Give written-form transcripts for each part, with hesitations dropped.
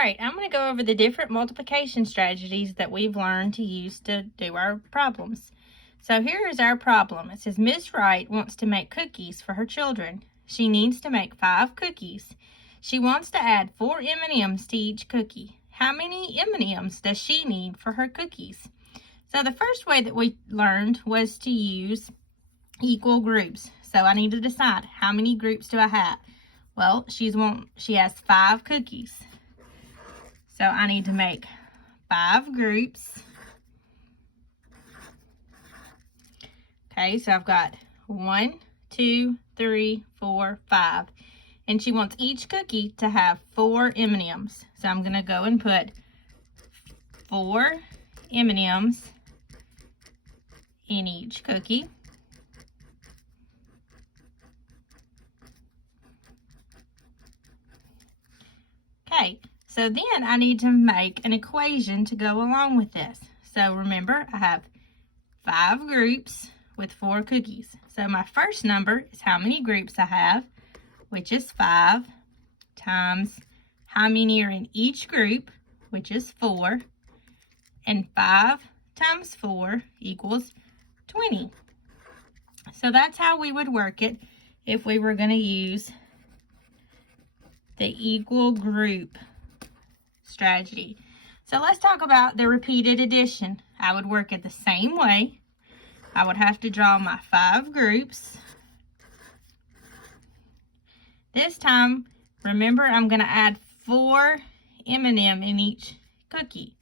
Alright, I'm going to go over the different multiplication strategies that we've learned to use to do our problems. So here is our problem. It says Miss Wright wants to make cookies for her children. She needs to make 5 cookies. She wants to add 4 M&Ms to each cookie. How many M&Ms does she need for her cookies? So the first way that we learned was to use equal groups. So I need to decide, how many groups do I have? Well, she has 5 cookies. So I need to make 5 groups. Okay, so I've got 1, 2, 3, 4, 5. And she wants each cookie to have 4 M&Ms. So I'm going to go and put 4 M&Ms in each cookie. Okay, so then I need to make an equation to go along with this. So remember, I have 5 groups with 4 cookies. So my first number is how many groups I have, which is 5, times how many are in each group, which is 4, and 5 times 4 equals 20. So that's how we would work it if we were going to use the equal group strategy. So let's talk about the repeated addition. I would work it the same way. I would have to draw my 5 groups. This time, remember, I'm going to add 4 M&M in each cookie.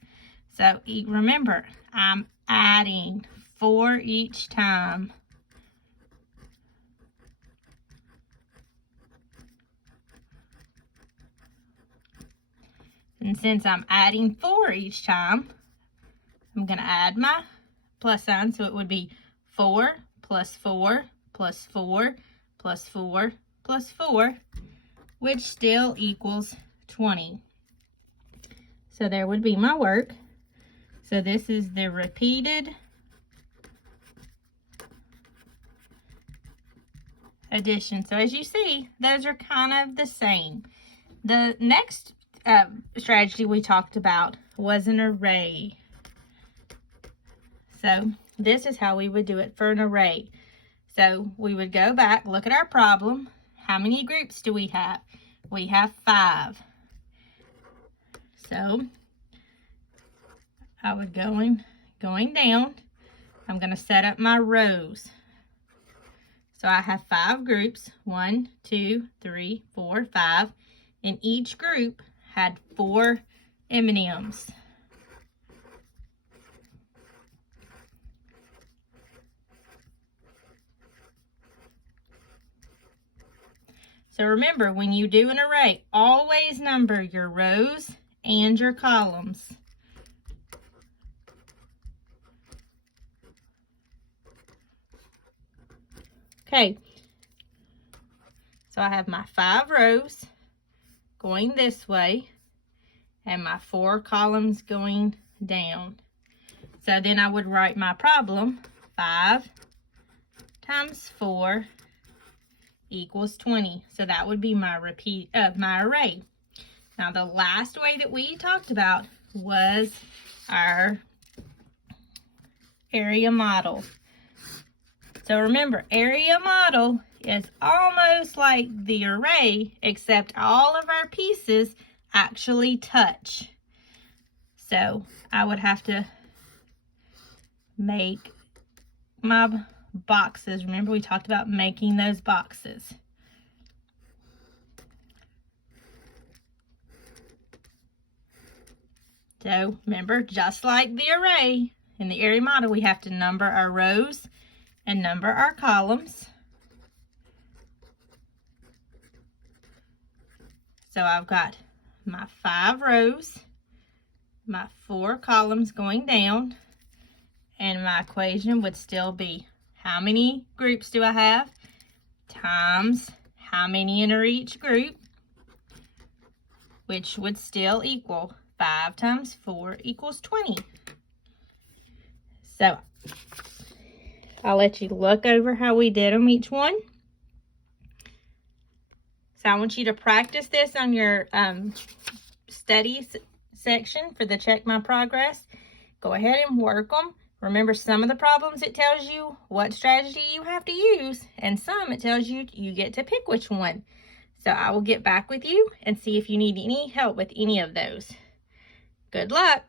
So remember, I'm adding 4 each time. And since I'm adding 4 each time, I'm going to add my plus sign. So it would be 4 plus 4 plus 4 plus 4 plus 4, which still equals 20. So there would be my work. So this is the repeated addition. So as you see, those are kind of the same. The next strategy we talked about was an array. So this is how we would do it for an array. So we would go back, look at our problem. How many groups do we have? We have 5. So I would going down. I'm going to set up my rows. So I have 5 groups, 1, 2, 3, 4, 5, and each group had 4 M&Ms. So remember, when you do an array, always number your rows and your columns. Okay, so I have my 5 rows going this way and my 4 columns going down. So then I would write my problem, 5 times 4 equals 20. So that would be my my array. Now the last way that we talked about was our area model. So remember, area model is almost like the array, except all of our pieces actually touch. So I would have to make my boxes. Remember, we talked about making those boxes. So remember, just like the array, in the area model, we have to number our rows and number our columns. So I've got my 5 rows, my 4 columns going down, and my equation would still be how many groups do I have times how many enter each group, which would still equal 5 times 4 equals 20. So I'll let you look over how we did them each one. So I want you to practice this on your studies section for the check my progress. Go ahead and work them. Remember, some of the problems it tells you what strategy you have to use, and some it tells you you get to pick which one. So I will get back with you and see if you need any help with any of those. Good luck.